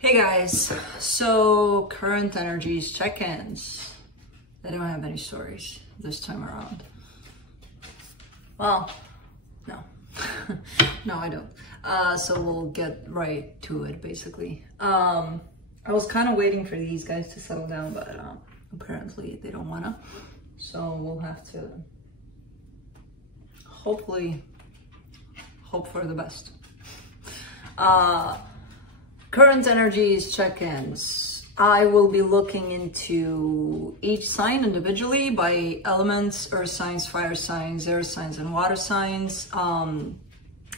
Hey guys, so current energies check-ins. I don't have any stories this time around. Well, no. No, I don't. So we'll get right to it, basically. I was kind of waiting for these guys to settle down, but apparently they don't wanna. So we'll have to hopefully hope for the best. Current energies check-ins. I will be looking into each sign individually by elements: earth signs, fire signs, air signs, and water signs.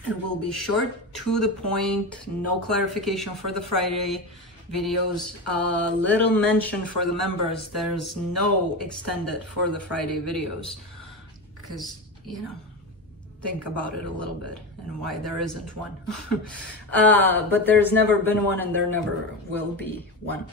It will be short, to the point, no clarification for the Friday videos. Little mention for the members. There's no extended for the Friday videos because, you know, think about it a little bit and why there isn't one. But there's never been one and there never will be one.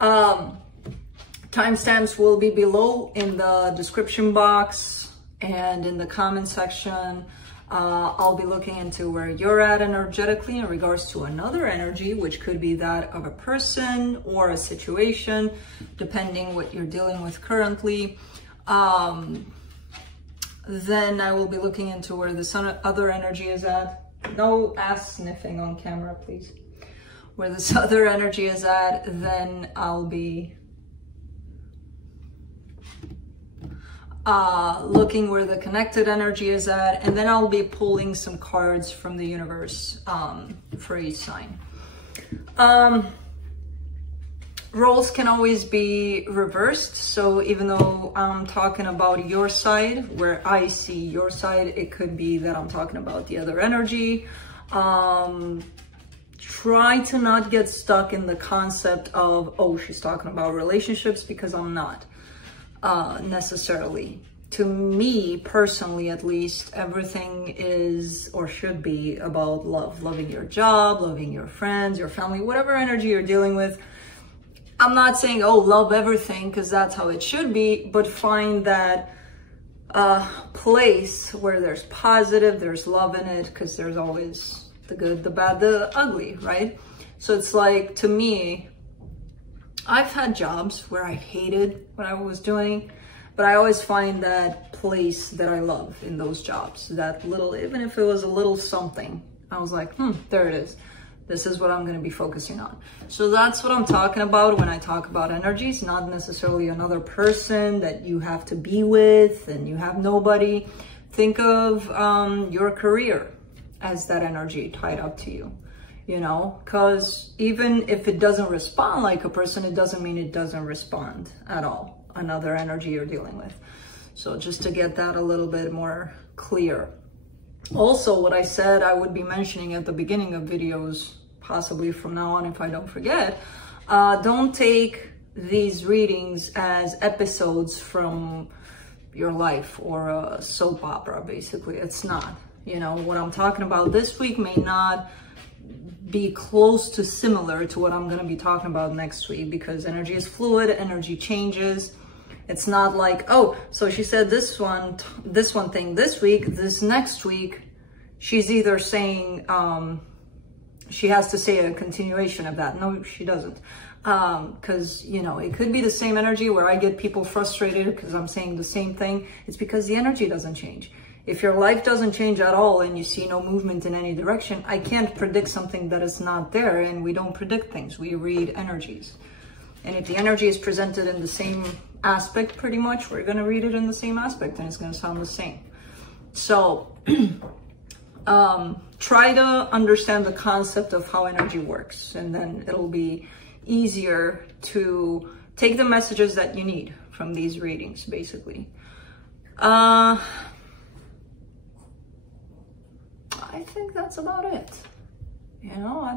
Timestamps will be below in the description box and in the comment section. I'll be looking into where you're at energetically in regards to another energy, which could be that of a person or a situation, depending what you're dealing with currently. Then I will be looking into where the other energy is at. No ass sniffing on camera, please. Where this other energy is at, then I'll be looking where the connected energy is at, and then I'll be pulling some cards from the universe for each sign. Roles can always be reversed, so even though I'm talking about your side, where I see your side, it could be that I'm talking about the other energy. Try to not get stuck in the concept of, oh, she's talking about relationships, because I'm not necessarily. To me, personally at least, everything is or should be about love. Loving your job, loving your friends, your family, whatever energy you're dealing with. I'm not saying, oh, love everything, because that's how it should be, but find that place where there's positive, there's love in it, because there's always the good, the bad, the ugly, right? So it's like, to me, I've had jobs where I hated what I was doing, but I always find that place that I love in those jobs, that little, even if it was a little something, I was like, there it is. This is what I'm going to be focusing on. So that's what I'm talking about when I talk about energies, not necessarily another person that you have to be with and you have nobody. Think of your career as that energy tied up to you, you know, because even if it doesn't respond like a person, it doesn't mean it doesn't respond at all. Another energy you're dealing with. So just to get that a little bit more clear. Also, what I said I would be mentioning at the beginning of videos, possibly from now on if I don't forget, don't take these readings as episodes from your life or a soap opera, basically. It's not. You know, what I'm talking about this week may not be close to similar to what I'm going to be talking about next week, because energy is fluid, energy changes. It's not like, oh, so she said this one thing this week, this next week, she's either saying, she has to say a continuation of that. No, she doesn't. Because, you know, it could be the same energy where I get people frustrated because I'm saying the same thing. It's because the energy doesn't change. If your life doesn't change at all and you see no movement in any direction, I can't predict something that is not there, and we don't predict things. We read energies. And if the energy is presented in the same aspect, pretty much, we're going to read it in the same aspect and it's going to sound the same. So try to understand the concept of how energy works, and then it'll be easier to take the messages that you need from these readings, basically. I think that's about it. You know, I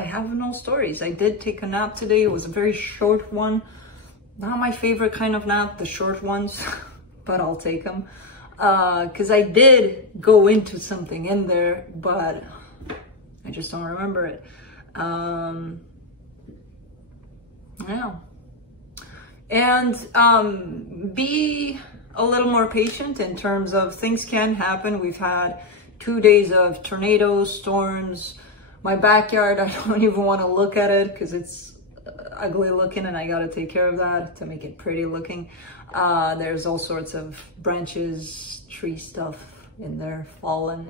have no stories. I did take a nap today. It was a very short one. Not my favorite kind of nap, the short ones, but I'll take them. Because I did go into something in there, but I just don't remember it. Yeah. And be a little more patient in terms of things can happen. We've had 2 days of tornadoes, storms, My backyard, I don't even want to look at it because it's ugly looking and I got to take care of that to make it pretty looking. There's all sorts of branches, tree stuff in there fallen,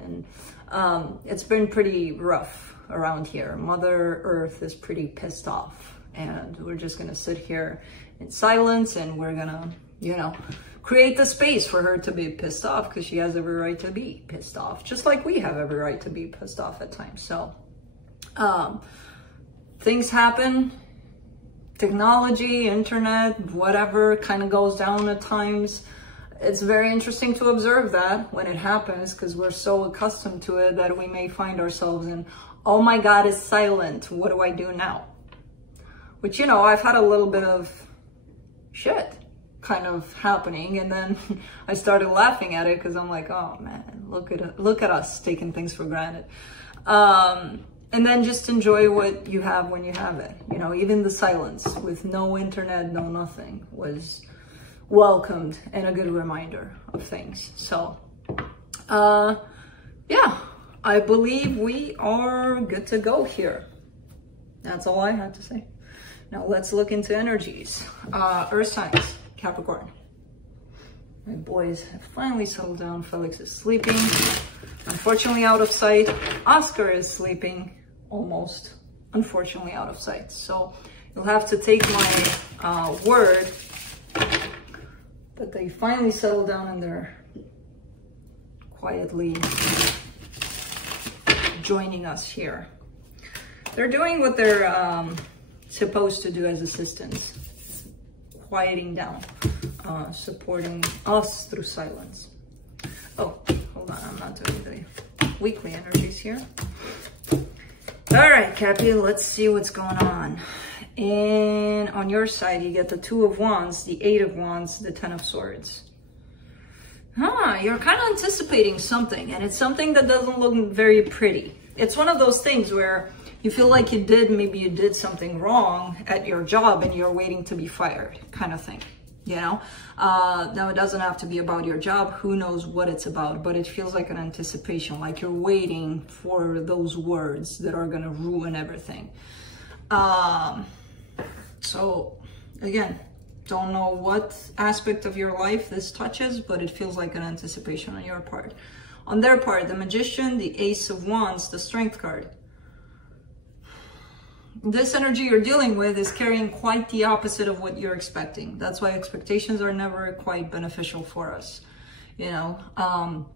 and it's been pretty rough around here. Mother Earth is pretty pissed off, and we're just gonna sit here in silence, and we're gonna, you know, create the space for her to be pissed off, because she has every right to be pissed off, just like we have every right to be pissed off at times. So things happen. Technology, internet, whatever kind of goes down at times. It's very interesting to observe that when it happens, because we're so accustomed to it that we may find ourselves in, oh my God, it's silent. What do I do now? Which, you know, I've had a little bit of shit kind of happening, and then I started laughing at it because I'm like, oh man, look at us taking things for granted. And then just enjoy what you have when you have it. You know, even the silence with no internet, no nothing was welcomed and a good reminder of things. So, yeah, I believe we are good to go here. That's all I had to say. Now let's look into energies. Earth signs, Capricorn. My boys have finally settled down. Felix is sleeping, unfortunately out of sight. Oscar is sleeping, almost, unfortunately out of sight. So you'll have to take my word that they finally settled down and they're quietly joining us here. They're doing what they're supposed to do as assistants, quieting down, supporting us through silence. Oh, hold on, I'm not doing the weekly energies here. All right, Cappy, let's see what's going on. And on your side, you get the 2 of Wands, the 8 of Wands, the 10 of Swords. You're kind of anticipating something, and it's something that doesn't look very pretty. It's one of those things where you feel like maybe you did something wrong at your job and you're waiting to be fired, kind of thing. You know, now it doesn't have to be about your job. Who knows what it's about, but it feels like an anticipation, like you're waiting for those words that are going to ruin everything. So again, don't know what aspect of your life this touches, but it feels like an anticipation on your part. On their part, the Magician, the Ace of Wands, the Strength card. This energy you're dealing with is carrying quite the opposite of what you're expecting. That's why expectations are never quite beneficial for us. You know,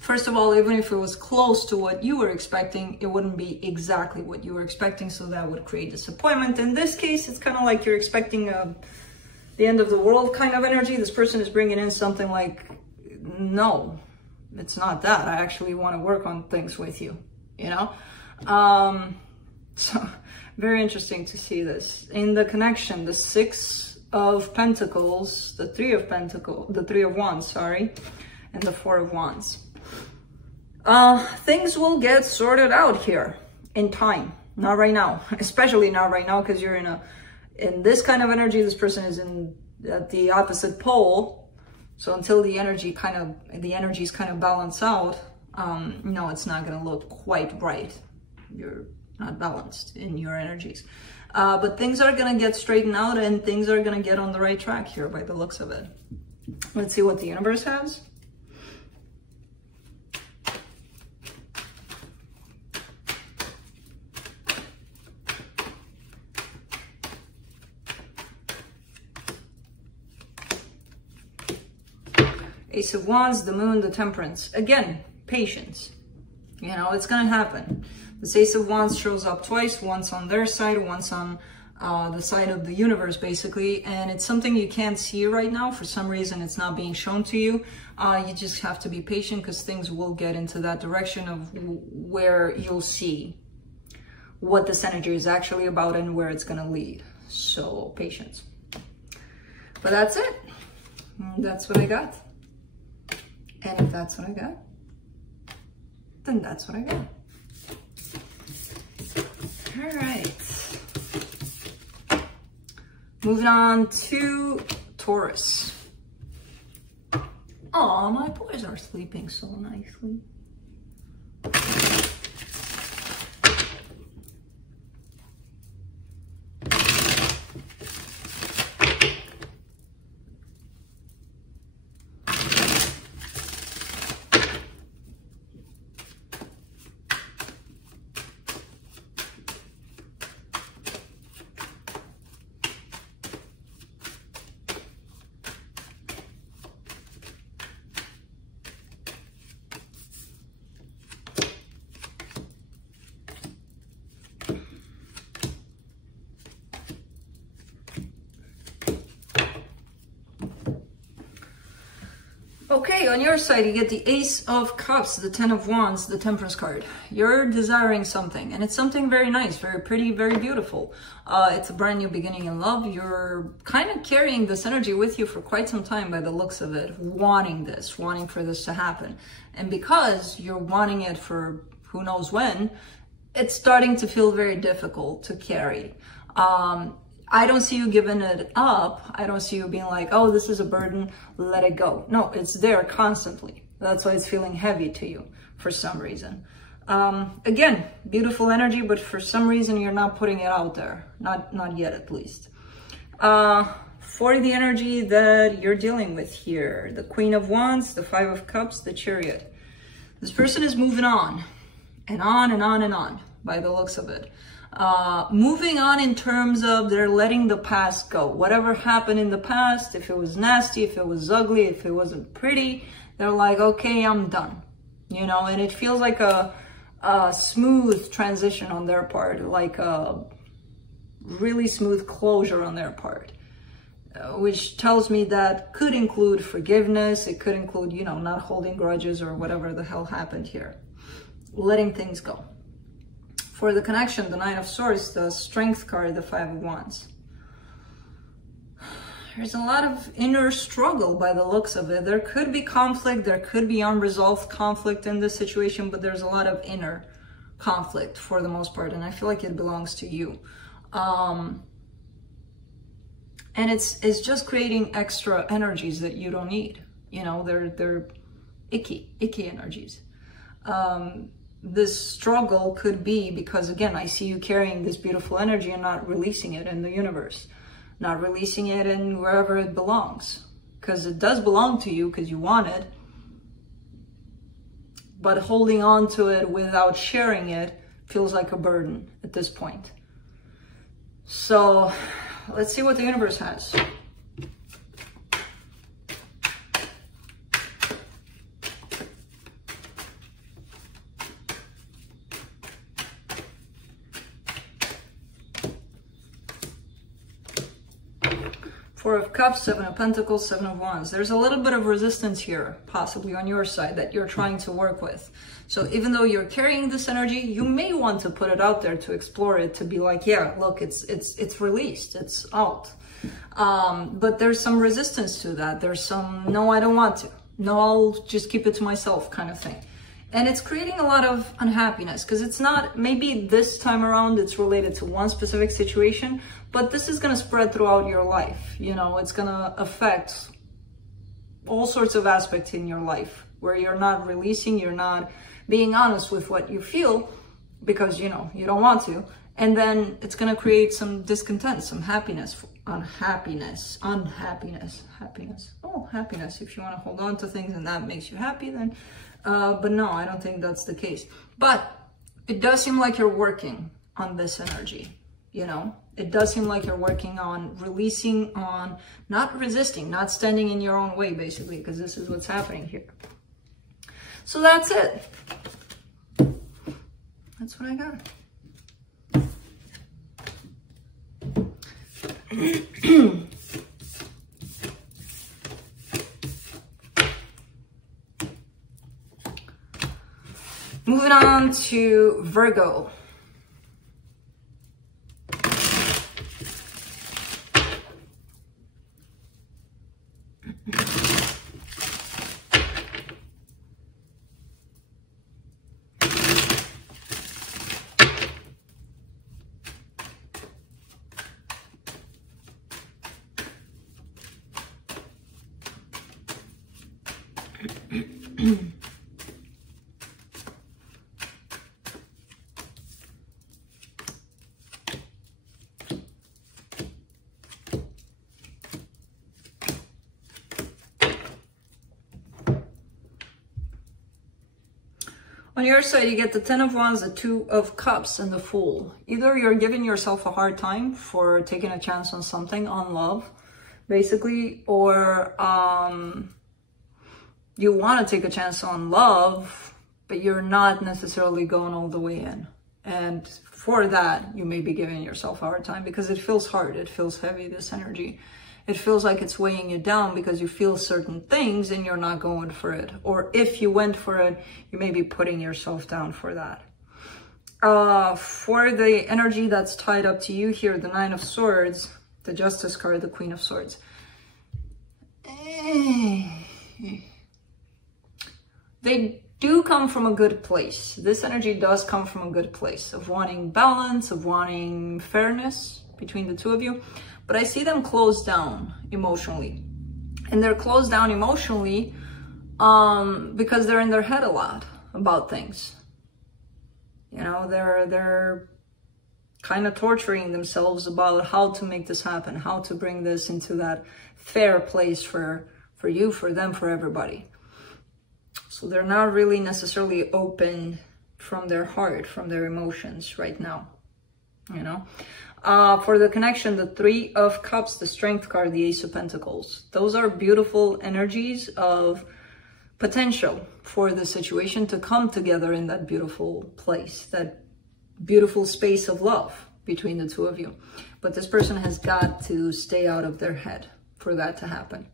first of all, even if it was close to what you were expecting, it wouldn't be exactly what you were expecting. So that would create disappointment. In this case, it's kind of like you're expecting the end of the world kind of energy. This person is bringing in something like, no, it's not that. I actually want to work on things with you, you know? So very interesting to see this. In the connection, the 6 of Pentacles, the 3 of Pentacles, the 3 of Wands, sorry, and the 4 of Wands. Things will get sorted out here in time, not right now, especially not right now, because you're in this kind of energy. This person is at the opposite pole. So until the energies kind of balance out, no, it's not going to look quite right. You're not balanced in your energies. But things are going to get straightened out and things are going to get on the right track here by the looks of it. Let's see what the universe has. Ace of Wands, the Moon, the Temperance. Again, patience. You know, it's going to happen. This Ace of Wands shows up twice, once on their side, once on the side of the universe, basically. And it's something you can't see right now. For some reason, it's not being shown to you. You just have to be patient because things will get into that direction of where you'll see what this energy is actually about and where it's going to lead. So, patience. But that's it. That's what I got. And if that's what I got, then that's what I got. All right. Moving on to Taurus. Oh, my boys are sleeping so nicely. Okay, on your side, you get the Ace of Cups, the Ten of Wands, the Temperance card. You're desiring something, and it's something very nice, very pretty, very beautiful. It's a brand new beginning in love. You're kind of carrying this energy with you for quite some time by the looks of it, wanting this, wanting for this to happen. And because you're wanting it for who knows when, it's starting to feel very difficult to carry. I don't see you giving it up. I don't see you being like, oh, this is a burden, let it go. No, it's there constantly. That's why it's feeling heavy to you for some reason. Again, beautiful energy, but for some reason you're not putting it out there. Not yet, at least. For the energy that you're dealing with here, the Queen of Wands, the Five of Cups, the Chariot. This person is moving on and on and on and on by the looks of it. Moving on in terms of they're letting the past go. Whatever happened in the past, if it was nasty, if it was ugly, if it wasn't pretty, they're like, okay, I'm done. You know, and it feels like a smooth transition on their part, like a really smooth closure on their part, which tells me that could include forgiveness. It could include, you know, not holding grudges or whatever the hell happened here. Letting things go. For the connection, the Nine of Swords, the Strength card, the Five of Wands. There's a lot of inner struggle by the looks of it. There could be conflict, there could be unresolved conflict in this situation, but there's a lot of inner conflict for the most part, and I feel like it belongs to you. And it's just creating extra energies that you don't need. You know, they're icky energies. This struggle could be because, again, I see you carrying this beautiful energy and not releasing it in the universe, not releasing it in wherever it belongs, because it does belong to you because you want it, but holding on to it without sharing it feels like a burden at this point. So let's see what the universe has. Four of Cups, Seven of Pentacles, Seven of Wands. There's a little bit of resistance here, possibly on your side, that you're trying to work with. So even though you're carrying this energy, you may want to put it out there to explore it, to be like, yeah, look, it's released, it's out. But there's some resistance to that. There's some, no, I don't want to. No, I'll just keep it to myself kind of thing. And it's creating a lot of unhappiness because it's not, maybe this time around it's related to one specific situation, but this is going to spread throughout your life. You know, it's going to affect all sorts of aspects in your life where you're not releasing, you're not being honest with what you feel because, you know, you don't want to. And then it's going to create some discontent, some happiness, happiness. Oh, happiness. If you want to hold on to things and that makes you happy, then, but no, I don't think that's the case. But it does seem like you're working on this energy, you know? It does seem like you're working on releasing, on not resisting, not standing in your own way, basically, because this is what's happening here. So that's it. That's what I got. Moving on to Virgo. On your side, you get the Ten of Wands, the Two of Cups, and the Fool. Either you're giving yourself a hard time for taking a chance on something, on love, basically, or you want to take a chance on love, but you're not necessarily going all the way in. And for that, you may be giving yourself a hard time because it feels hard. It feels heavy, this energy. it feels like it's weighing you down because you feel certain things and you're not going for it. Or if you went for it, you may be putting yourself down for that. For the energy that's tied up to you here, the Nine of Swords, the Justice card, the Queen of Swords. They do come from a good place. This energy does come from a good place of wanting balance, of wanting fairness between the two of you. But I see them closed down emotionally. And they're closed down emotionally because they're in their head a lot about things. You know, they're kind of torturing themselves about how to make this happen, how to bring this into that fair place for you, for them, for everybody. So they're not really necessarily open from their heart, from their emotions right now, you know. For the connection, the Three of Cups, the Strength card, the Ace of Pentacles. Those are beautiful energies of potential for the situation to come together in that beautiful place, that beautiful space of love between the two of you. But this person has got to stay out of their head for that to happen.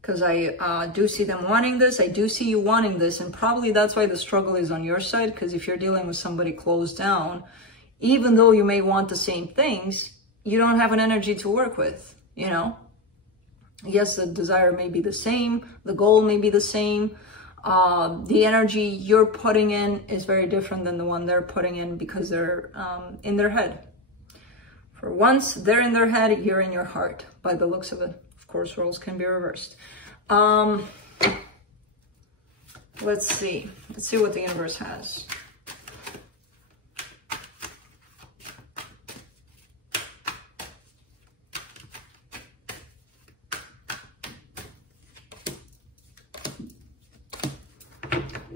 Because I do see them wanting this. I do see you wanting this. And probably that's why the struggle is on your side. Because if you're dealing with somebody closed down, even though you may want the same things, you don't have an energy to work with, you know? Yes, the desire may be the same. The goal may be the same. The energy you're putting in is very different than the one they're putting in because they're in their head. For once, they're in their head, you're in your heart, by the looks of it. Of course, roles can be reversed. Let's see. Let's see what the universe has.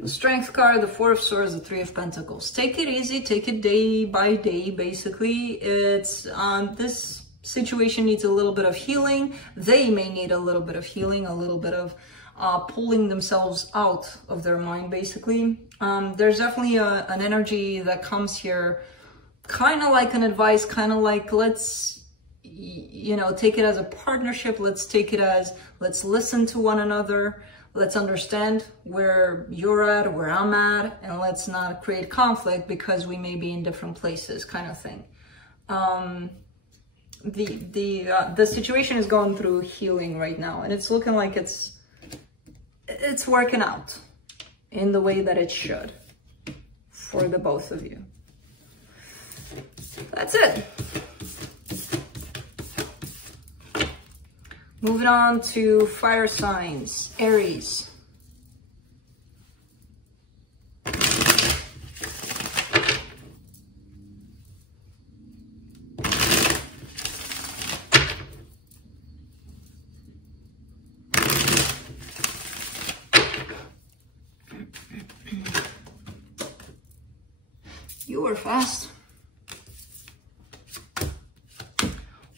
The Strength card, the Four of Swords, the Three of Pentacles. Take it easy, take it day by day, basically. It's, this situation needs a little bit of healing. They may need a little bit of healing, a little bit of pulling themselves out of their mind, basically. There's definitely an energy that comes here, kind of like an advice, kind of like, let's, you know, take it as a partnership. Let's take it as, let's listen to one another. Let's understand where you're at, where I'm at, and let's not create conflict because we may be in different places, kind of thing. The situation is going through healing right now, and it's looking like it's working out in the way that it should for the both of you. That's it. Moving on to fire signs, Aries. You were fast.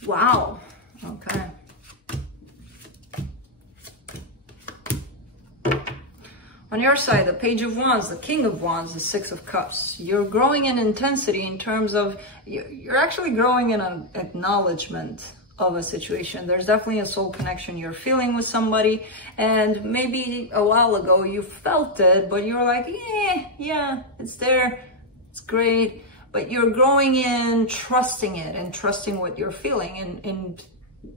Wow. Okay. On your side, the Page of Wands, the King of Wands, the Six of Cups. You're growing in intensity in terms of, you're actually growing in an acknowledgement of a situation. There's definitely a soul connection you're feeling with somebody, and maybe a while ago you felt it, but you were like, yeah, it's there, it's great. But you're growing in trusting it and trusting what you're feeling and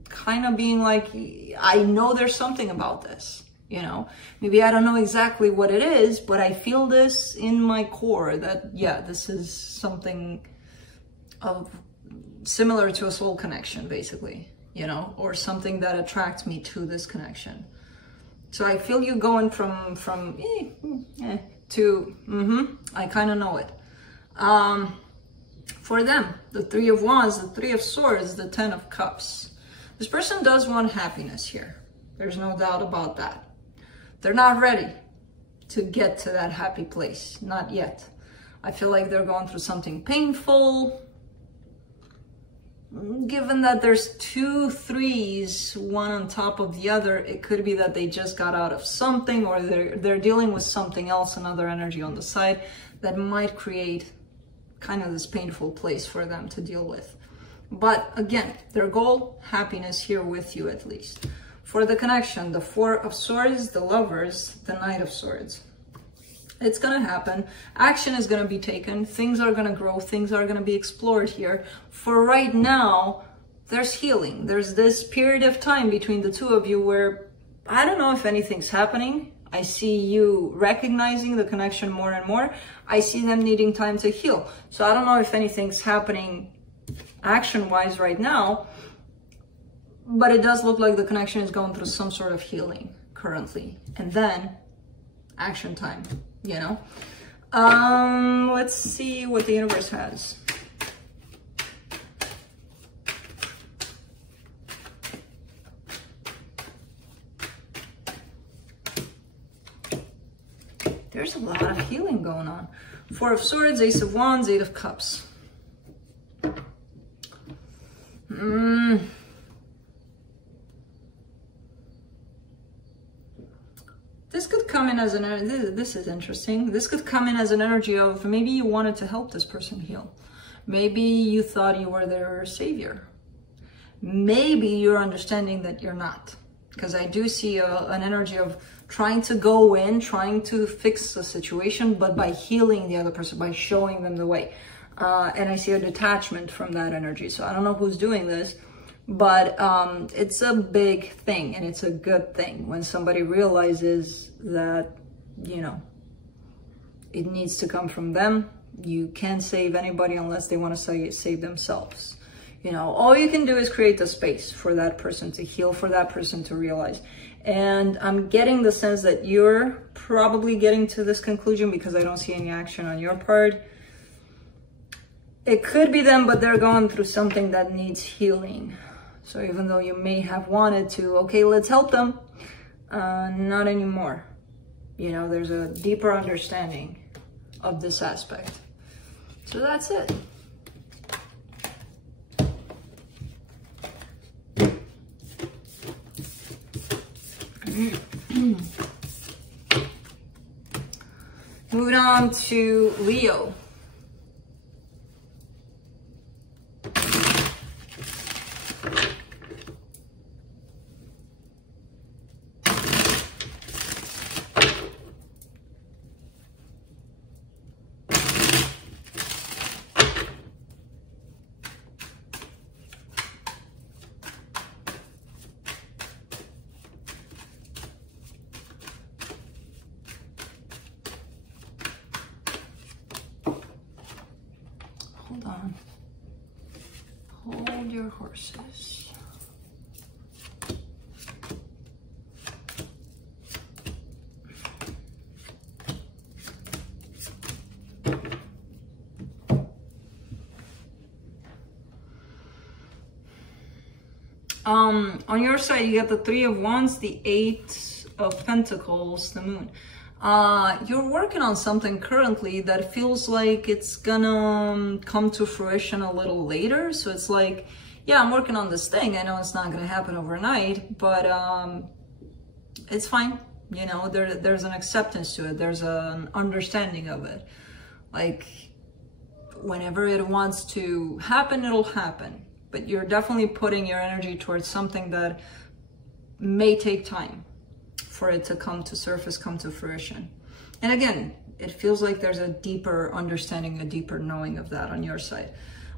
kind of being like, I know there's something about this. You know, maybe I don't know exactly what it is, but I feel this in my core that, yeah, this is something of similar to a soul connection, basically, you know, or something that attracts me to this connection. So I feel you going from to, I kind of know it. For them, the Three of Wands, the Three of Swords, the Ten of Cups. This person does want happiness here. There's no doubt about that. They're not ready to get to that happy place. Not yet. I feel like they're going through something painful. Given that there's two threes, one on top of the other, it could be that they just got out of something, or they're dealing with something else, another energy on the side that might create kind of this painful place for them to deal with. But again, their goal, happiness here with you at least. For the connection, the Four of Swords, the Lovers, the Knight of Swords. It's going to happen. Action is going to be taken. Things are going to grow. Things are going to be explored here. For right now, there's healing. There's this period of time between the two of you where I don't know if anything's happening. I see you recognizing the connection more and more. I see them needing time to heal. So I don't know if anything's happening action-wise right now, but it does look like the connection is going through some sort of healing currently. And then action time, you know? Let's see what the universe has. There's a lot of healing going on. Four of Swords, Ace of Wands, Eight of Cups. This could come in as this is interesting. This could come in as an energy of maybe you wanted to help this person heal. Maybe you thought you were their savior. Maybe you're understanding that you're not. Because I do see an energy of trying to go in, trying to fix the situation, but by healing the other person, by showing them the way. And I see a detachment from that energy. So I don't know who's doing this, but it's a big thing and it's a good thing when somebody realizes that, you know, it needs to come from them. You can't save anybody unless they want to save themselves. You know, all you can do is create the space for that person to heal, for that person to realize. And I'm getting the sense that you're probably getting to this conclusion because I don't see any action on your part. It could be them, but they're going through something that needs healing. So even though you may have wanted to, okay, let's help them, not anymore. You know, there's a deeper understanding of this aspect. So that's it. Moving on to Leo. Hold on. Hold your horses. On your side, you got the Three of Wands, the Eight of Pentacles, the Moon. You're working on something currently that feels like it's gonna come to fruition a little later. So it's like, yeah, I'm working on this thing. I know it's not gonna happen overnight, but it's fine. You know, there's an acceptance to it. There's an understanding of it. Like, whenever it wants to happen, it'll happen. But you're definitely putting your energy towards something that may take time for it to come to surface, come to fruition. And again, it feels like there's a deeper understanding, a deeper knowing of that on your side.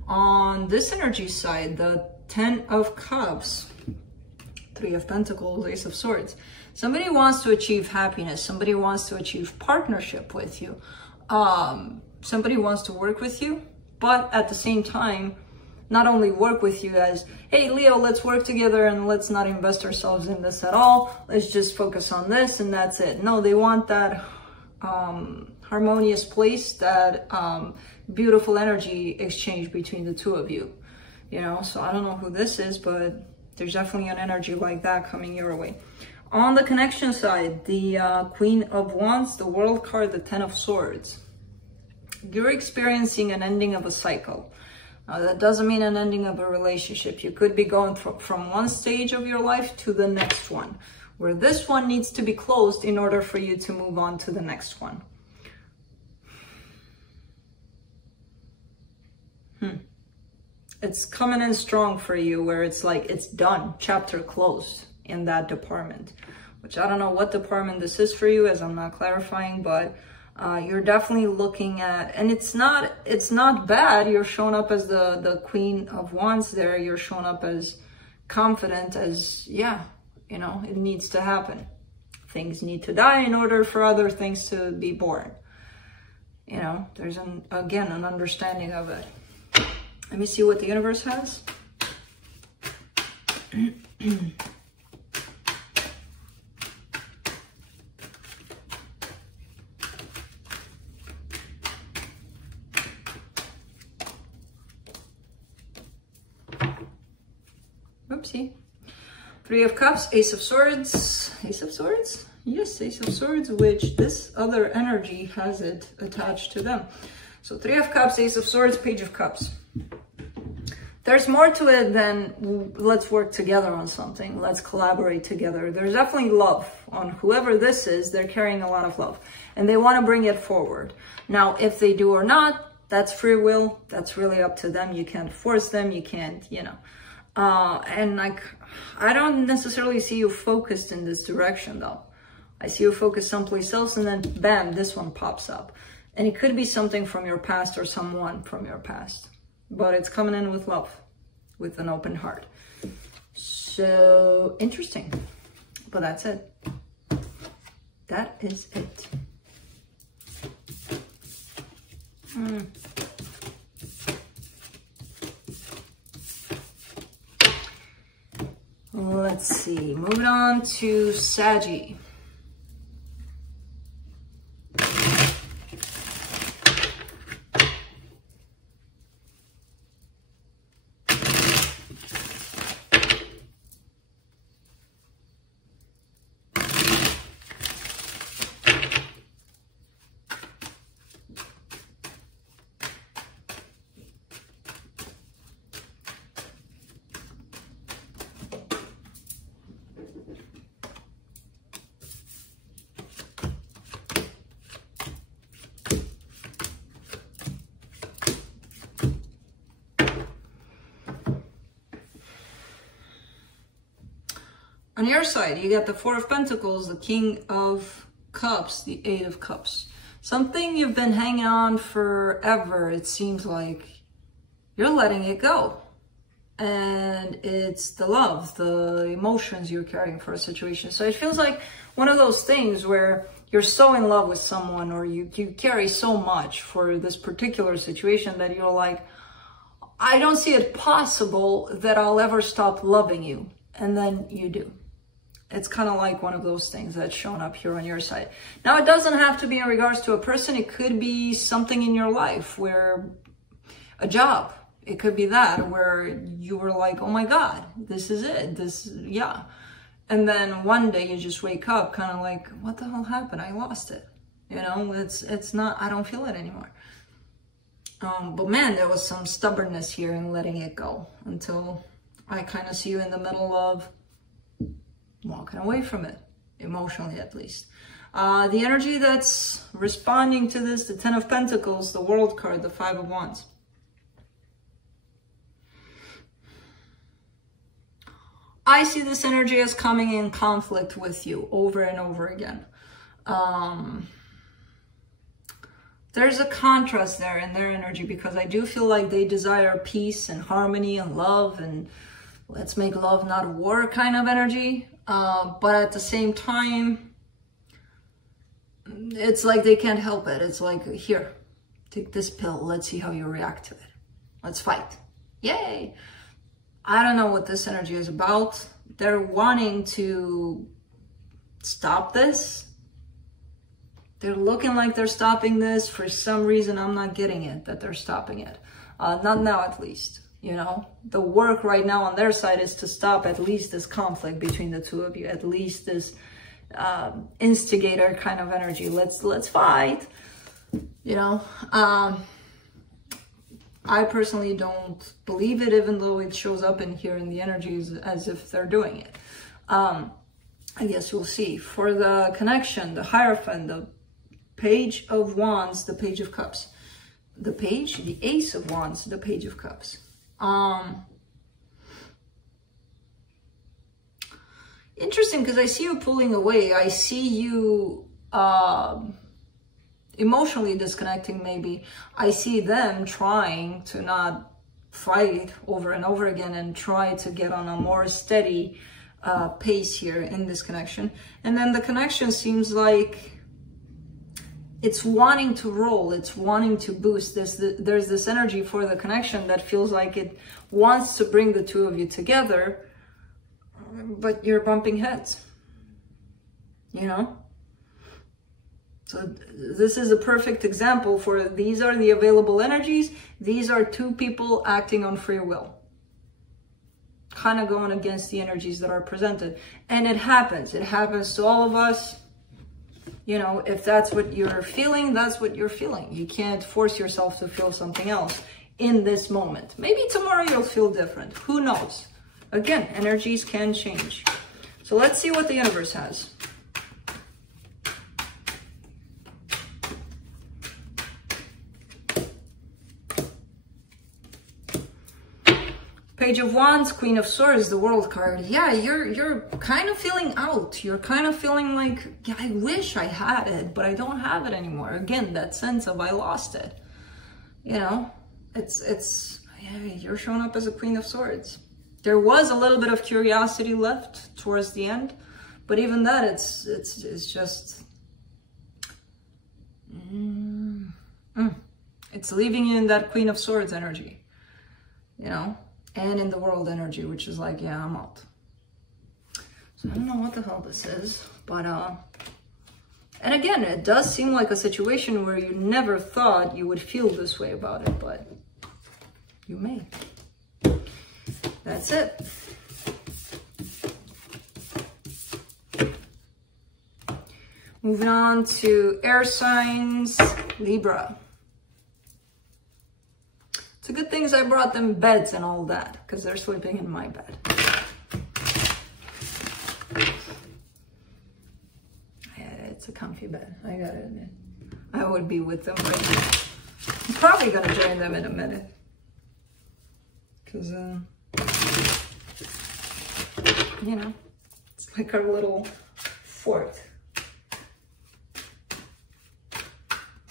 On this energy side, the Ten of Cups, Three of Pentacles, Ace of Swords. Somebody wants to achieve happiness. Somebody wants to achieve partnership with you. Somebody wants to work with you, but at the same time, not only work with you as, hey, Leo, let's work together and let's not invest ourselves in this at all. Let's just focus on this and that's it. No, they want that harmonious place, that beautiful energy exchange between the two of you. You know, so I don't know who this is, but there's definitely an energy like that coming your way. On the connection side, the Queen of Wands, the World card, the Ten of Swords. You're experiencing an ending of a cycle. That doesn't mean an ending of a relationship. You could be going from one stage of your life to the next one, where this one needs to be closed in order for you to move on to the next one. it's coming in strong for you, where it's like it's done, chapter closed in that department, which I don't know what department this is for you, as I'm not clarifying, but you're definitely looking at, and it's not bad. You're showing up as the Queen of Wands there. You're showing up as confident, as, yeah, you know, it needs to happen. Things need to die in order for other things to be born. You know, there's again an understanding of it. Let me see what the universe has. Oopsie. Three of Cups, Ace of Swords. Ace of Swords? Yes, Ace of Swords, which this other energy has it attached to them. So Three of Cups, Ace of Swords, Page of Cups. There's more to it than let's work together on something, let's collaborate together. There's definitely love on whoever this is. They're carrying a lot of love and they want to bring it forward. Now, if they do or not, that's free will. That's really up to them. You can't force them. You can't, you know. And like, I don't necessarily see you focused in this direction though. I see you focused someplace else, and then bam, this one pops up. And it could be something from your past or someone from your past, but it's coming in with love, with an open heart. So interesting, but that's it. That is it. Let's see, moving on to Saggy. On your side, you got the Four of Pentacles, the King of Cups, the Eight of Cups. Something you've been hanging on forever, it seems like. You're letting it go. And it's the love, the emotions you're carrying for a situation. So it feels like one of those things where you're so in love with someone, or you carry so much for this particular situation that you're like, I don't see it possible that I'll ever stop loving you. And then you do. It's kind of like one of those things that's shown up here on your side. Now, it doesn't have to be in regards to a person. It could be something in your life, where a job. It could be that, where you were like, oh my God, this is it. Yeah. And then one day you just wake up kind of like, what the hell happened? I lost it. You know, it's not, I don't feel it anymore. But man, there was some stubbornness here in letting it go, until I kind of see you in the middle of walking away from it, emotionally at least. The energy that's responding to this, the Ten of Pentacles, the World card, the Five of Wands. I see this energy as coming in conflict with you over and over again. There's a contrast there in their energy, because I do feel like they desire peace and harmony and love and let's make love not war kind of energy. But at the same time, it's like they can't help it. It's like, here, take this pill. Let's see how you react to it. Let's fight. Yay. I don't know what this energy is about. They're wanting to stop this. They're looking like they're stopping this. For some reason, I'm not getting it, that they're stopping it. Not now, at least. You know, the work right now on their side is to stop at least this conflict between the two of you, at least this instigator kind of energy. Let's fight. You know, I personally don't believe it, even though it shows up in here in the energies as if they're doing it. I guess we'll see. For the connection, the Hierophant, the Page of Wands, the Page of Cups. The Page, the Ace of Wands, the Page of Cups. Interesting, because I see you pulling away. I see you emotionally disconnecting, maybe. I see them trying to not fight over and over again and try to get on a more steady pace here in this connection. And then the connection seems like it's wanting to roll, it's wanting to boost. There's this energy for the connection that feels like it wants to bring the two of you together, but you're bumping heads, you know? So this is a perfect example for, these are the available energies. These are two people acting on free will, kind of going against the energies that are presented. And it happens to all of us. You know, if that's what you're feeling, that's what you're feeling. You can't force yourself to feel something else in this moment. Maybe tomorrow you'll feel different. Who knows? Again, energies can change. So let's see what the universe has. Page of Wands, Queen of Swords, the World card. Yeah, you're kind of feeling out. You're kind of feeling like, yeah, I wish I had it, but I don't have it anymore. Again, that sense of I lost it. You know, yeah, you're showing up as a Queen of Swords. There was a little bit of curiosity left towards the end, but even that, it's just, it's leaving you in that Queen of Swords energy, you know, and in the World energy, which is like, yeah, I'm out. So I don't know what the hell this is, but, and again, it does seem like a situation where you never thought you would feel this way about it, but you may. That's it. Moving on to air signs, Libra. It's a good thing I brought them beds and all that, because they're sleeping in my bed. It's a comfy bed, I gotta admit. I would be with them right now. I'm probably gonna join them in a minute. Because, you know, it's like our little fort.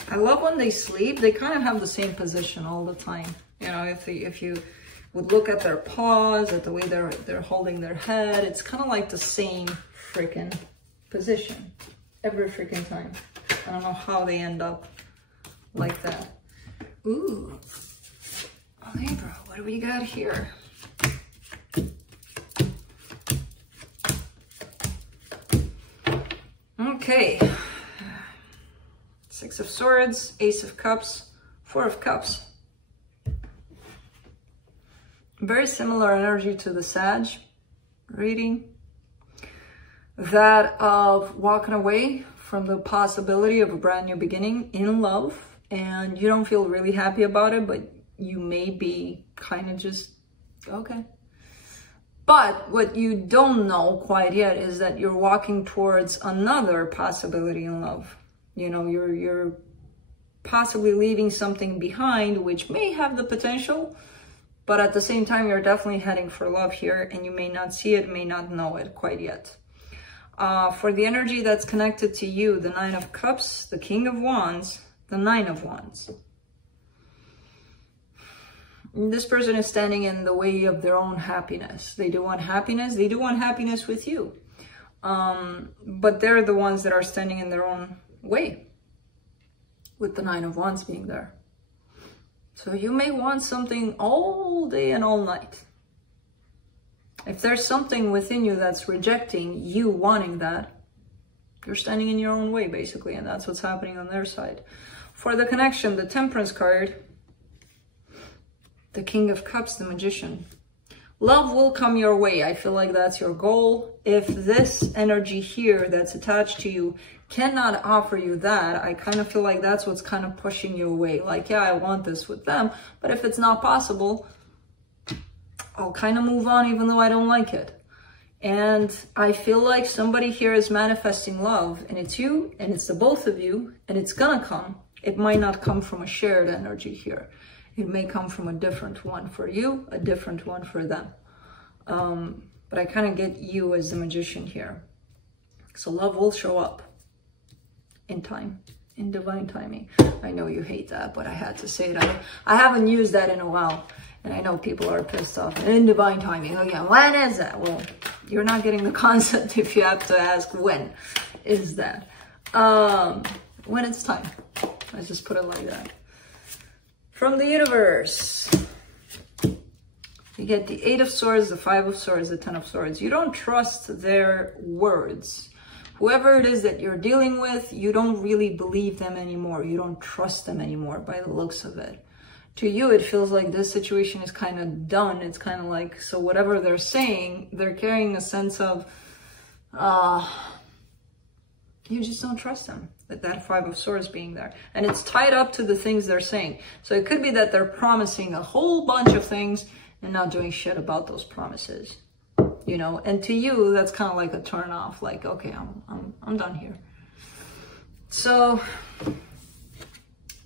I love when they sleep, they kind of have the same position all the time. You know, if you would look at their paws, at the way they're holding their head, it's kind of like the same freaking position every freaking time. I don't know how they end up like that. Ooh, Libra, what do we got here? Okay. Six of Swords, Ace of Cups, Four of Cups. Very similar energy to the Sag reading. That of walking away from the possibility of a brand new beginning in love, and you don't feel really happy about it, but you may be kind of just, okay. But what you don't know quite yet is that you're walking towards another possibility in love. You know, you're possibly leaving something behind, which may have the potential, but at the same time, you're definitely heading for love here, and you may not see it, may not know it quite yet. For the energy that's connected to you, the Nine of Cups, the King of Wands, the Nine of Wands. This person is standing in the way of their own happiness. They do want happiness. They do want happiness with you. But they're the ones that are standing in their own way, with the Nine of Wands being there. So you may want something all day and all night. If there's something within you that's rejecting you wanting that, you're standing in your own way, basically, and that's what's happening on their side. For the connection, the Temperance card, the King of Cups, the Magician. Love will come your way. I feel like that's your goal. If this energy here that's attached to you cannot offer you that, I kind of feel like that's what's kind of pushing you away. Like, yeah, I want this with them, but if it's not possible, I'll kind of move on even though I don't like it. And I feel like somebody here is manifesting love, and it's you, and it's the both of you, and it's gonna come. It might not come from a shared energy here. It may come from a different one for you, a different one for them. But I kind of get you as the magician here. So love will show up in time, in divine timing. I know you hate that, but I had to say it. I haven't used that in a while, and I know people are pissed off. In divine timing, again, when is that? Well, you're not getting the concept if you have to ask when is that. When it's time. I just put it like that. From the universe, you get the 8 of Swords, the 5 of Swords, the 10 of Swords. You don't trust their words. Whoever it is that you're dealing with, you don't really believe them anymore. You don't trust them anymore by the looks of it. To you, it feels like this situation is kind of done. It's kind of like, so whatever they're saying, they're carrying a sense of, you just don't trust them. That 5 of Swords being there. And it's tied up to the things they're saying. So it could be that they're promising a whole bunch of things and not doing shit about those promises. You know, and to you, that's kind of like a turn off. Like, okay, I'm done here. So,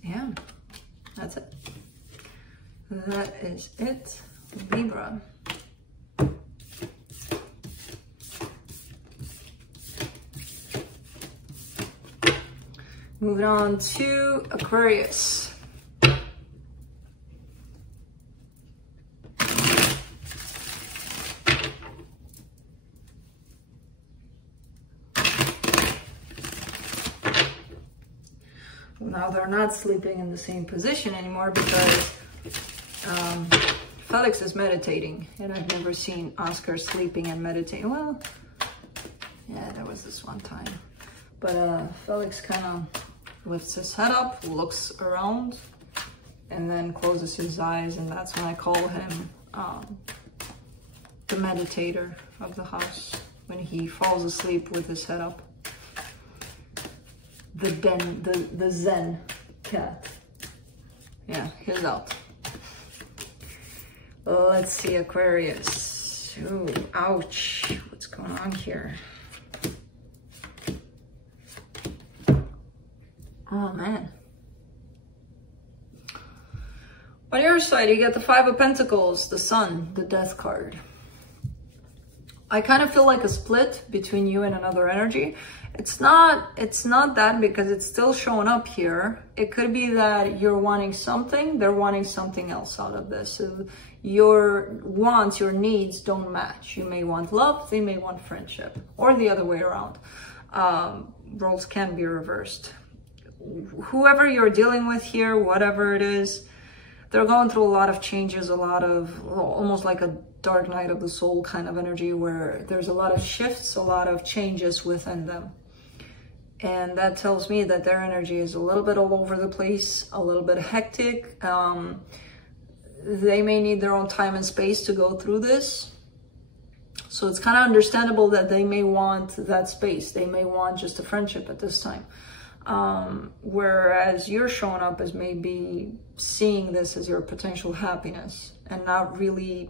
yeah, that's it. That is it, Libra. Moving on to Aquarius. Now they're not sleeping in the same position anymore because Felix is meditating, and I've never seen Oscar sleeping and meditating. Well, yeah, there was this one time. But Felix kind of lifts his head up, looks around, and then closes his eyes, and that's when I call him the meditator of the house, when he falls asleep with his head up. The Zen cat. Yeah, he's out. Let's see, Aquarius. Ooh, ouch. What's going on here? Oh, man. On your side, you get the 5 of Pentacles, the Sun, the Death card. I kind of feel like a split between you and another energy. It's not that, because it's still showing up here. It could be that you're wanting something, they're wanting something else out of this. So your wants, your needs don't match. You may want love, they may want friendship, or the other way around. Roles can be reversed. Whoever you're dealing with here, whatever it is, they're going through a lot of changes, a lot of, almost like a dark night of the soul kind of energy, where there's a lot of shifts, a lot of changes within them. And that tells me that their energy is a little bit all over the place, a little bit hectic. They may need their own time and space to go through this. So it's kind of understandable that they may want that space. They may want just a friendship at this time. Whereas you're showing up as maybe seeing this as your potential happiness and not really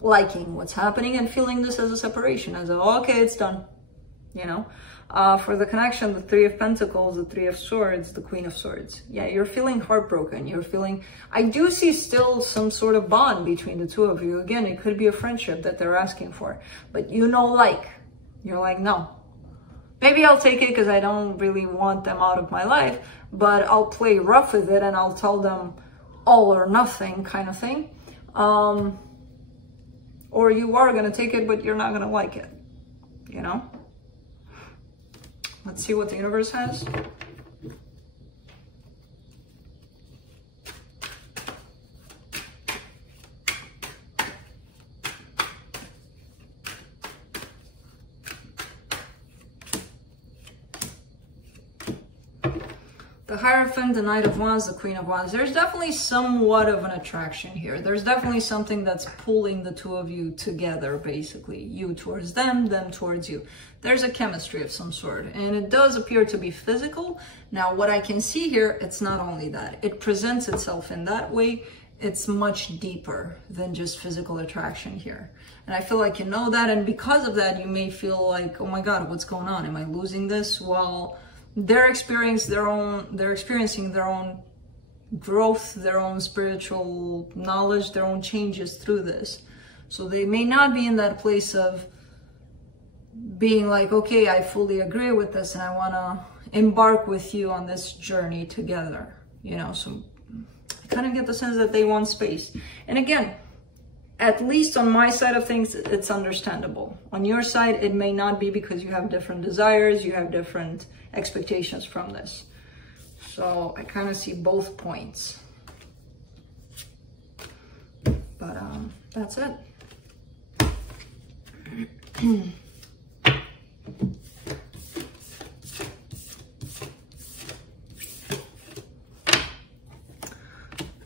liking what's happening and feeling this as a separation, as a, okay, it's done, you know. For the connection, the 3 of Pentacles, the 3 of Swords, the Queen of Swords. Yeah, you're feeling heartbroken. You're feeling, I do see still some sort of bond between the two of you. Again, it could be a friendship that they're asking for, but you know, like, you're like, no. Maybe I'll take it because I don't really want them out of my life, but I'll play rough with it and I'll tell them all or nothing kind of thing. Or you are going to take it, but you're not going to like it, you know? Let's see what the universe has. The Hierophant, the Knight of Wands, the Queen of Wands. There's definitely somewhat of an attraction here. There's definitely something that's pulling the two of you together, basically. You towards them towards you. There's a chemistry of some sort, and it does appear to be physical. Now, what I can see here, it's not only that. It presents itself in that way. It's much deeper than just physical attraction here. And I feel like you know that, and because of that, you may feel like, oh my God, what's going on? Am I losing this? Well, they're experiencing their own growth, their own spiritual knowledge, their own changes through this. So they may not be in that place of being like, okay, I fully agree with this and I want to embark with you on this journey together, you know. So I kind of get the sense that they want space. And again, at least on my side of things, it's understandable. On your side, it may not be, because you have different desires, you have different expectations from this. So I kind of see both points. But that's it.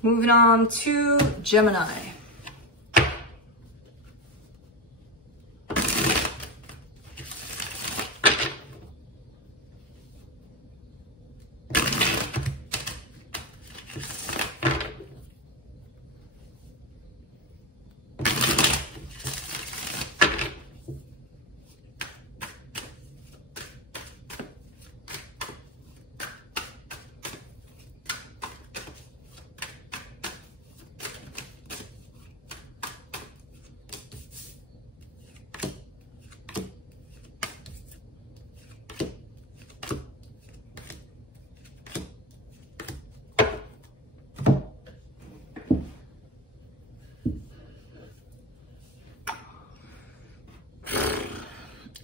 Moving on to Gemini.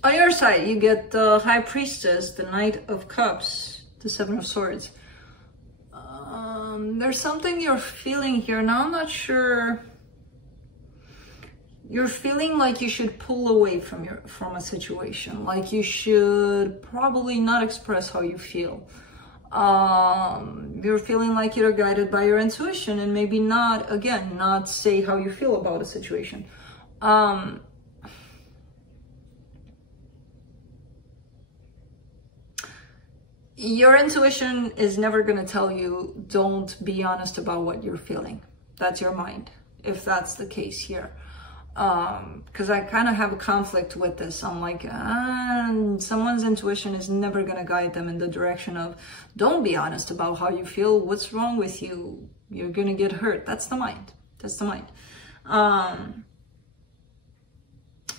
On your side, you get the High Priestess, the Knight of Cups, the Seven of Swords. There's something you're feeling here. Now, I'm not sure. You're feeling like you should pull away from a situation. Like you should probably not express how you feel. You're feeling like you're guided by your intuition and maybe not, again, not say how you feel about a situation. Your intuition is never going to tell you, don't be honest about what you're feeling. That's your mind, if that's the case here. Because I kind of have a conflict with this. I'm like, someone's intuition is never going to guide them in the direction of, don't be honest about how you feel. What's wrong with you? You're going to get hurt. That's the mind. That's the mind.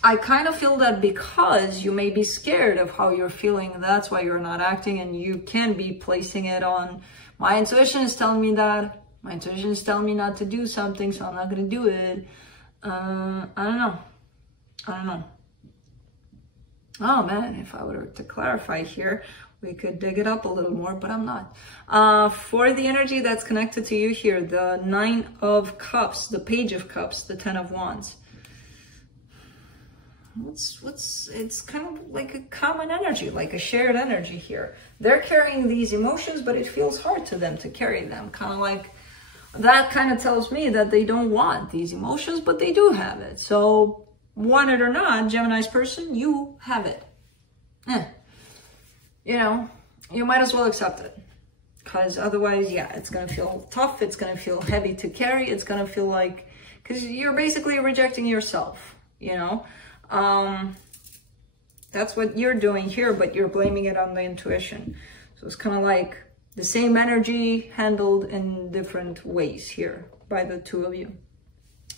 I kind of feel that because you may be scared of how you're feeling, that's why you're not acting, and you can be placing it on, my intuition is telling me that, my intuition is telling me not to do something, so I'm not going to do it. I don't know. Oh man, if I were to clarify here, we could dig it up a little more, but I'm not. For the energy that's connected to you here, the Nine of Cups, the Page of Cups, the Ten of Wands. It's kind of like a common energy, like a shared energy here. They're carrying these emotions, but it feels hard to them to carry them. Kind of like, that kind of tells me that they don't want these emotions, but they do have it. So, want it or not, Gemini's person, you have it. You know, you might as well accept it. Because otherwise, yeah, it's going to feel tough. It's going to feel heavy to carry. It's going to feel like, because you're basically rejecting yourself, you know. That's what you're doing here, but you're blaming it on the intuition. So it's kind of like the same energy handled in different ways here by the two of you.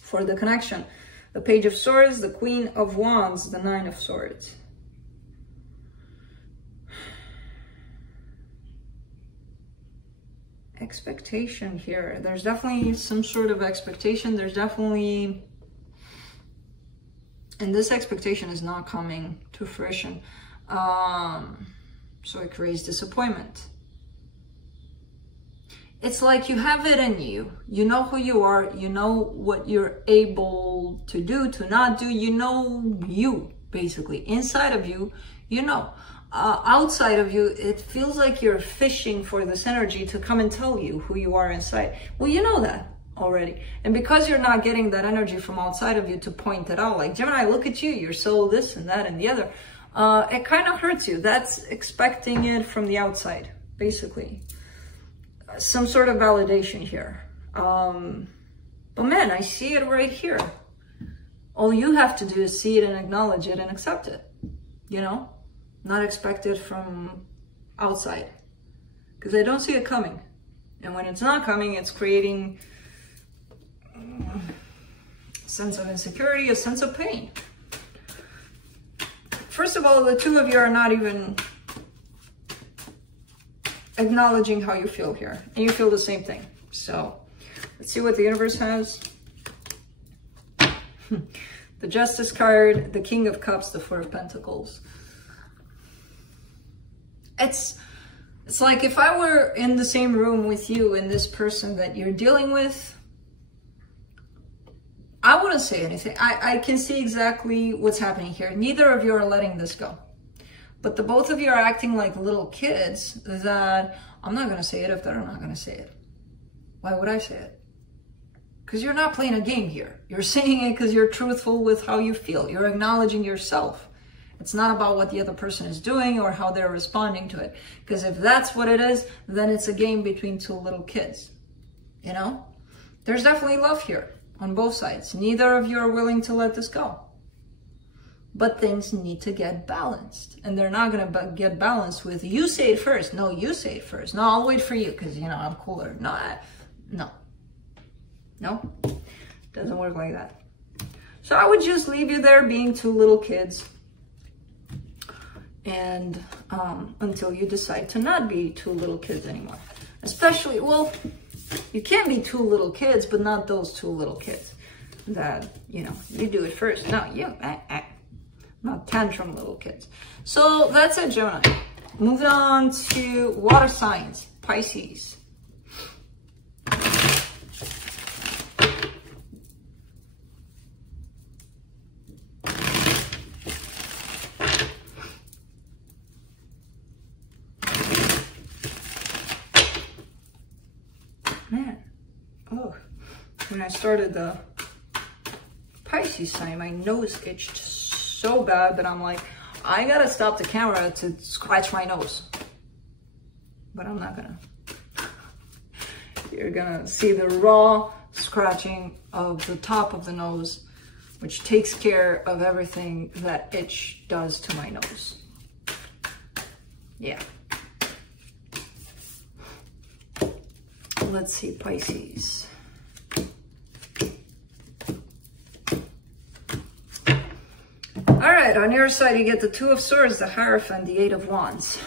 For the connection, the Page of Swords, the Queen of Wands, the Nine of Swords. Expectation here. There's definitely some sort of expectation. There's definitely... And this expectation is not coming to fruition. So it creates disappointment. It's like you have it in you. You know who you are. You know what you're able to do, to not do. You know you, basically. Inside of you, you know. Outside of you, it feels like you're fishing for this energy to come and tell you who you are inside. Well, you know that already. And because you're not getting that energy from outside of you to point it out, like, Gemini, look at you, you're so this and that and the other, it kind of hurts you. That's expecting it from the outside, basically. Some sort of validation here. But man, I see it right here. All you have to do is see it and acknowledge it and accept it, you know, not expect it from outside, because I don't see it coming. And when it's not coming, it's creating a sense of insecurity, a sense of pain. First of all, the two of you are not even acknowledging how you feel here. And you feel the same thing. So let's see what the universe has. The Justice card, the King of Cups, the Four of Pentacles. It's like if I were in the same room with you and this person that you're dealing with, I wouldn't say anything. I can see exactly what's happening here. Neither of you are letting this go. But the both of you are acting like little kids that I'm not going to say it if they're not going to say it. Why would I say it? Because you're not playing a game here. You're saying it because you're truthful with how you feel. You're acknowledging yourself. It's not about what the other person is doing or how they're responding to it. Because if that's what it is, then it's a game between two little kids. You know? There's definitely love here on both sides. Neither of you are willing to let this go. But things need to get balanced. And they're not going to get balanced with, you say it first. No, you say it first. No, I'll wait for you because, you know, I'm cooler. No, no, doesn't work like that. So I would just leave you there being two little kids. And until you decide to not be two little kids anymore. Especially, well, you can be two little kids, but not those two little kids that, you know, you do it first. No, you, not tantrum little kids. So that's it, Gemini. Moving on to water signs, Pisces. Man, oh, when I started the Pisces sign, my nose itched so bad that I'm like, I gotta stop the camera to scratch my nose. But I'm not gonna. You're gonna see the raw scratching of the top of the nose, which takes care of everything that itch does to my nose. Yeah. Let's see, Pisces. All right, on your side, you get the Two of Swords, the Hierophant, the Eight of Wands.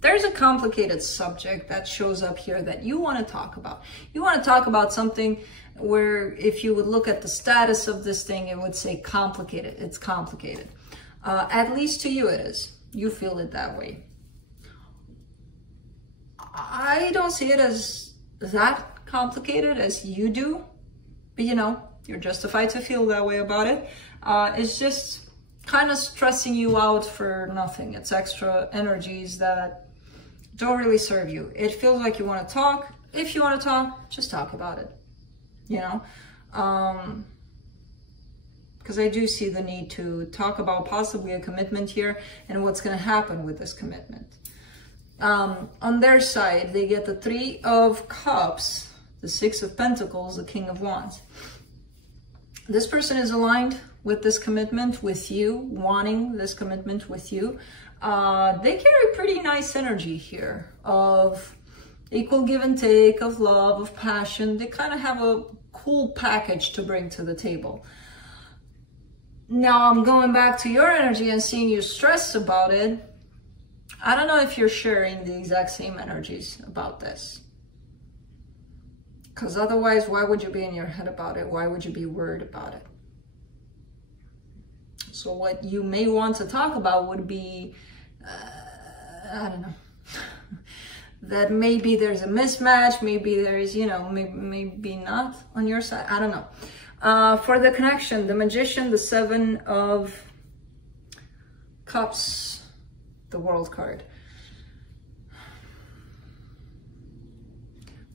There's a complicated subject that shows up here that you want to talk about. You want to talk about something where if you would look at the status of this thing, it would say complicated. It's complicated. At least to you it is. You feel it that way. I don't see it as that complicated as you do, but you know, you're justified to feel that way about it. It's just kind of stressing you out for nothing. It's extra energies that don't really serve you. It feels like you want to talk. If you want to talk, just talk about it, you know? Because I do see the need to talk about possibly a commitment here and what's going to happen with this commitment. On their side, they get the Three of Cups, the Six of Pentacles, the King of Wands. This person is aligned with this commitment with you, wanting this commitment with you. They carry pretty nice energy here of equal give and take, of love, of passion. They kind of have a cool package to bring to the table. Now I'm going back to your energy and seeing you stressed about it. I don't know if you're sharing the exact same energies about this. Because otherwise, why would you be in your head about it? Why would you be worried about it? So what you may want to talk about would be, I don't know, that maybe there's a mismatch, maybe there's, you know, maybe not on your side. I don't know. For the connection, the Magician, the Seven of Cups, the World card.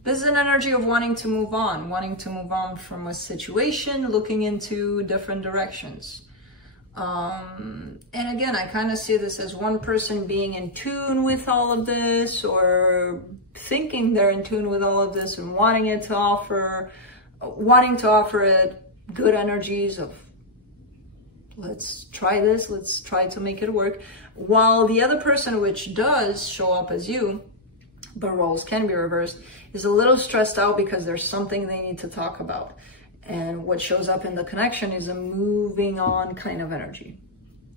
This is an energy of wanting to move on from a situation, looking into different directions. And again, I kind of see this as one person being in tune with all of this, or thinking they're in tune with all of this and wanting to offer it good energies of, let's try this, let's try to make it work. While the other person, which does show up as you, but roles can be reversed, is a little stressed out because there's something they need to talk about. And what shows up in the connection is a moving on kind of energy.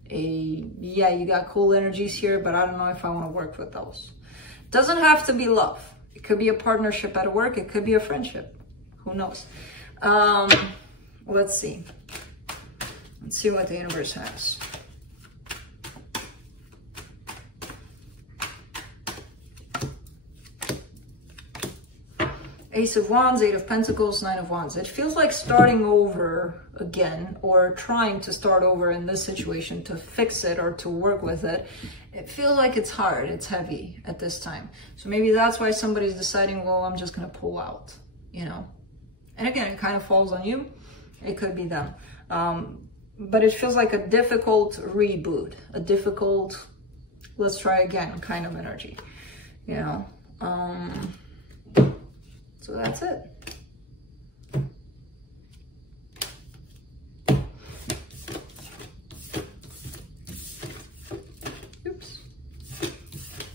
Yeah, you got cool energies here, but I don't know if I want to work with those. Doesn't have to be love. It could be a partnership at work. It could be a friendship. Who knows? Let's see. Let's see what the universe has. Ace of Wands, Eight of Pentacles, Nine of Wands. It feels like starting over again, or trying to start over in this situation to fix it or to work with it. It feels like it's hard, it's heavy at this time. So maybe that's why somebody's deciding, well, I'm just gonna pull out, you know? And again, it kind of falls on you. It could be them. But it feels like a difficult reboot, a difficult, let's try again kind of energy, you know? So that's it. Oops.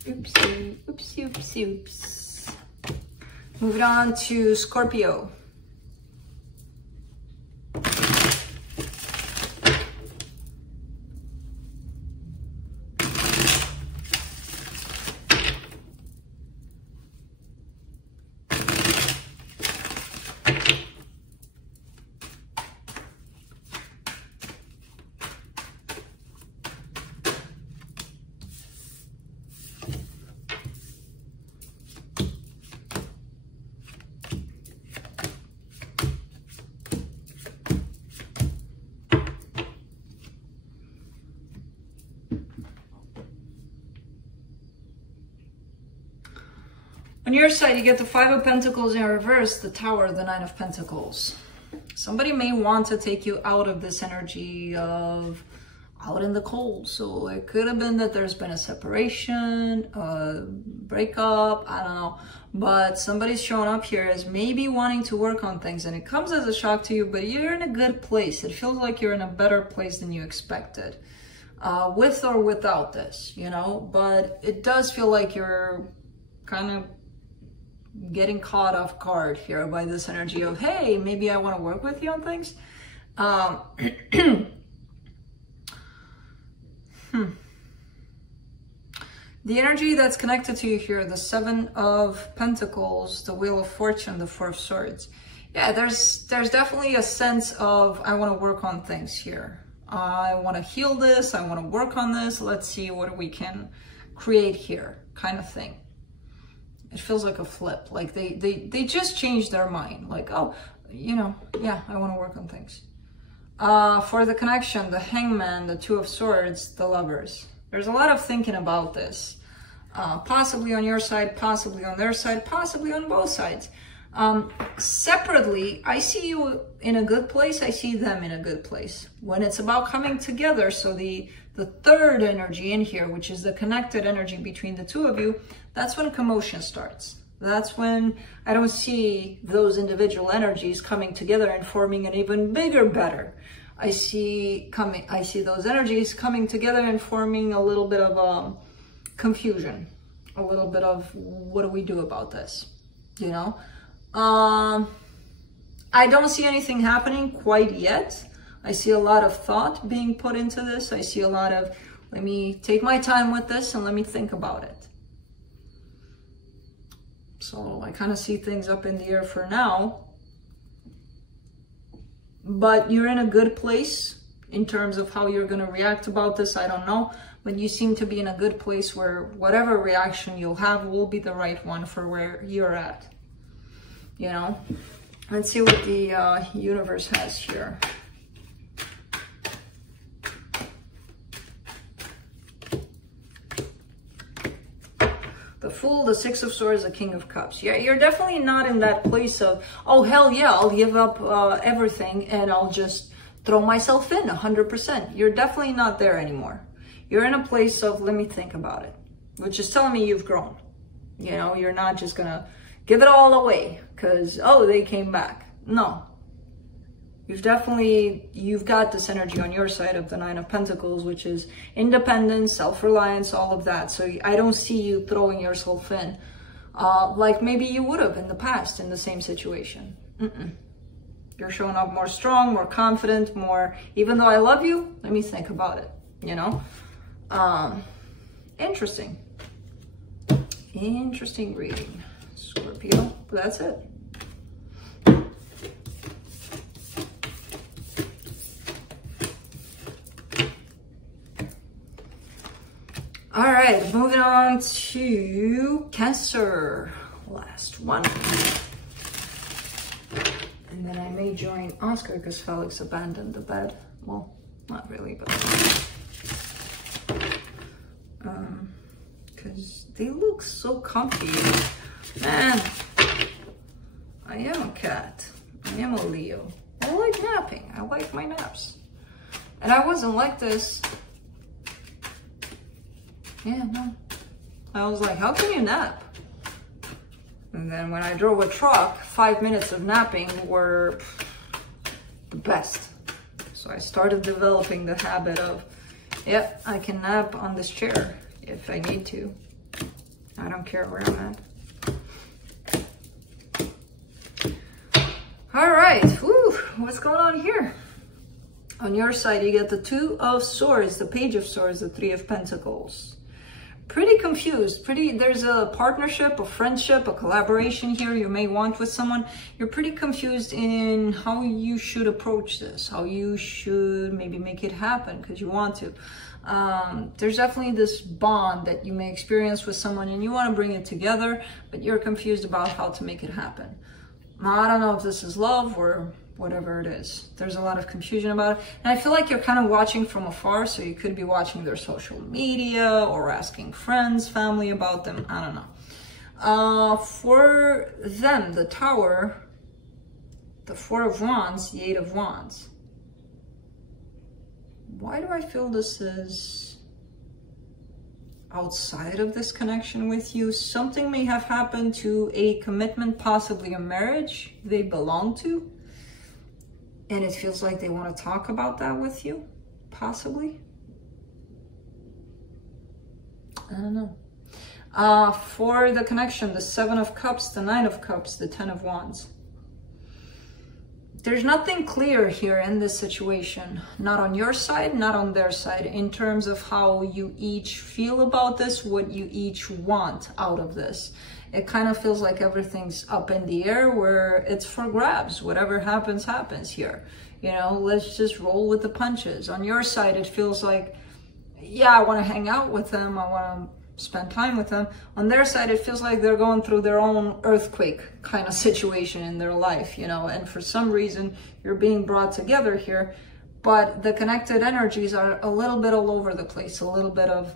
Oopsie, oopsie, oopsie, oops. Moving on to Scorpio. On your side, you get the Five of Pentacles in reverse, the Tower, the Nine of Pentacles. Somebody may want to take you out of this energy of out in the cold. So it could have been that there's been a separation, a breakup, I don't know. But somebody's showing up here as maybe wanting to work on things, and it comes as a shock to you, but you're in a good place. It feels like you're in a better place than you expected, with or without this, you know. But it does feel like you're kind of getting caught off guard here by this energy of, hey, maybe I want to work with you on things. The energy that's connected to you here, the Seven of Pentacles, the Wheel of Fortune, the Four of Swords. Yeah, there's definitely a sense of, I want to work on things here. I want to heal this. I want to work on this. Let's see what we can create here, kind of thing. It feels like a flip, like they just changed their mind, like, oh, you know, yeah, I want to work on things. For the connection, the Hangman, the Two of Swords, the Lovers. There's a lot of thinking about this, possibly on your side, possibly on their side, possibly on both sides. Separately, I see you in a good place, I see them in a good place. When it's about coming together, so the third energy in here, which is the connected energy between the two of you, that's when commotion starts. That's when I don't see those individual energies coming together and forming an even bigger, better. I see those energies coming together and forming a little bit of confusion, a little bit of what do we do about this, you know? I don't see anything happening quite yet. I see a lot of thought being put into this. I see a lot of, let me take my time with this and let me think about it. So I kind of see things up in the air for now, but you're in a good place in terms of how you're going to react about this. I don't know, but you seem to be in a good place where whatever reaction you'll have will be the right one for where you're at, you know. Let's see what the universe has here. The Fool, the Six of Swords, the King of Cups. Yeah, you're definitely not in that place of, oh, hell yeah, I'll give up everything and I'll just throw myself in 100%. You're definitely not there anymore. You're in a place of, let me think about it, which is telling me you've grown. You know, you're not just going to give it all away because, oh, they came back. No. You've got this energy on your side of the Nine of Pentacles, which is independence, self-reliance, all of that. So I don't see you throwing yourself in like maybe you would have in the past in the same situation. You're showing up more strong, more confident, more, even though I love you, let me think about it, you know? Interesting. Interesting reading, Scorpio. But that's it. All right, moving on to Cancer. Last one. And then I may join Oscar because Felix abandoned the bed. Well, not really, but because they look so comfy. Man, I am a cat. I am a Leo. I like napping. I like my naps. And I wasn't like this. Yeah, no. I was like, how can you nap? And then when I drove a truck, 5 minutes of napping were the best. So I started developing the habit of, yep, I can nap on this chair if I need to. I don't care where I'm at. All right, whew, what's going on here? On your side, you get the Two of Swords, the Page of Swords, the Three of Pentacles. Pretty confused, there's a partnership, a friendship, a collaboration here you may want with someone. You're pretty confused in how you should approach this, how you should maybe make it happen because you want to. There's definitely this bond that you may experience with someone and you want to bring it together, but you're confused about how to make it happen. I don't know if this is love or whatever it is. There's a lot of confusion about it. And I feel like you're kind of watching from afar, so you could be watching their social media or asking friends, family about them. I don't know. For them, the Tower, the Four of Wands, the Eight of Wands. Why do I feel this is outside of this connection with you? Something may have happened to a commitment, possibly a marriage they belong to. And it feels like they want to talk about that with you, possibly. I don't know. For the connection, the Seven of Cups, the Nine of Cups, the Ten of Wands. There's nothing clear here in this situation. Not on your side, not on their side, in terms of how you each feel about this, what you each want out of this. It kind of feels like everything's up in the air where it's for grabs. Whatever happens, happens here. You know, let's just roll with the punches. On your side, it feels like, yeah, I want to hang out with them. I want to spend time with them. On their side, it feels like they're going through their own earthquake kind of situation in their life, you know, and for some reason, you're being brought together here. But the connected energies are a little bit all over the place. A little bit of,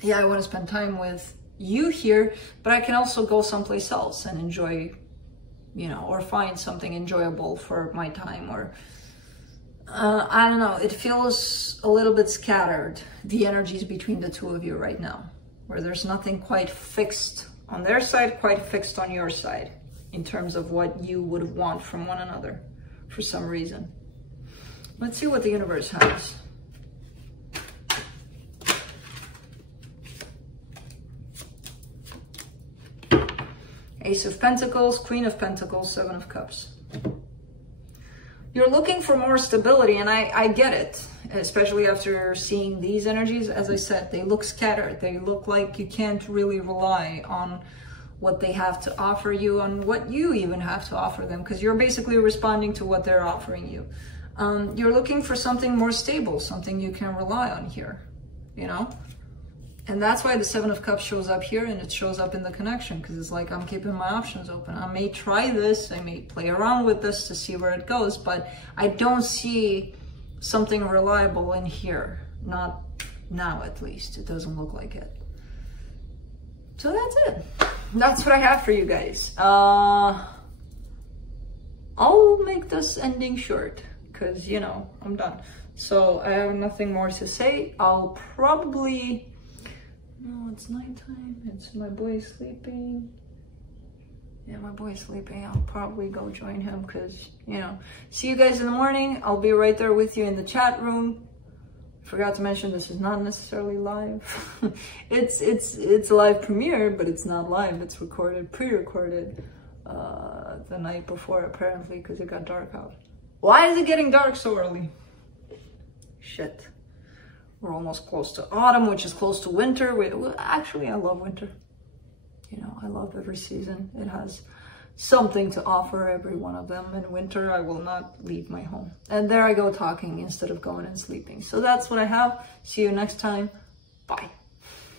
yeah, I want to spend time with you here, but I can also go someplace else and enjoy, you know, or find something enjoyable for my time, or I don't know. It feels a little bit scattered, the energies between the two of you right now, where there's nothing quite fixed on their side, quite fixed on your side in terms of what you would want from one another for some reason. Let's see what the universe has. Ace of Pentacles, Queen of Pentacles, Seven of Cups. You're looking for more stability, and I get it, especially after seeing these energies. As I said, they look scattered. They look like you can't really rely on what they have to offer you, on what you even have to offer them, because you're basically responding to what they're offering you. You're looking for something more stable, something you can rely on here, you know? And that's why the Seven of Cups shows up here, and it shows up in the connection, because it's like, I'm keeping my options open. I may try this, I may play around with this to see where it goes, but I don't see something reliable in here. Not now, at least. It doesn't look like it. So that's it. That's what I have for you guys. I'll make this ending short, because, you know, I'm done. So I have nothing more to say. I'll probably... No, it's nighttime. It's my boy sleeping. Yeah, my boy's sleeping. I'll probably go join him because, you know. See you guys in the morning. I'll be right there with you in the chat room. Forgot to mention, this is not necessarily live. it's a live premiere, but it's not live. It's recorded, pre-recorded the night before, apparently, because it got dark out. Why is it getting dark so early? Shit. We're almost close to autumn, which is close to winter. Well, actually, I love winter. You know, I love every season. It has something to offer, every one of them. In winter, I will not leave my home. And there I go talking instead of going and sleeping. So that's what I have. See you next time. Bye.